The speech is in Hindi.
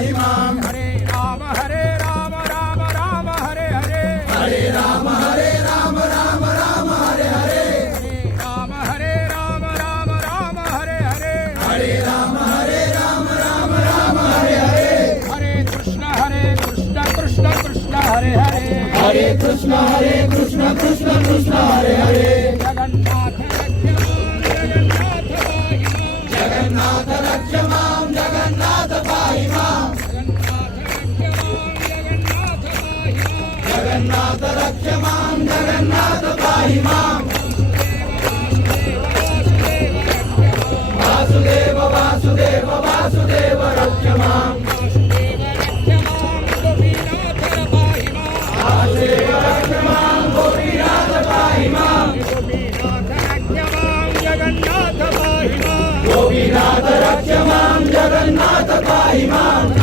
पाहि मां हरे राम राम राम हरे हरे हरे राम राम राम हरे हरे हरे राम राम हरे हरे हरे राम राम हरे हरे हरे कृष्ण कृष्ण कृष्ण हरे हरे हरे कृष्ण कृष्ण कृष्ण हरे हरे जगन्नाथ रक्ष मां जगन्नाथ पाहि मां जगन्नाथ रक्ष मां जगन्नाथ पाहि मां वासुदेव वासुदेव वासुदेव रक्ष मां वासुदेव रक्ष मां गोपीनाथ पाहि मां जगन्नाथ पाहि मां गोपीनाथ रक्ष मां जगन्नाथ पाहि मां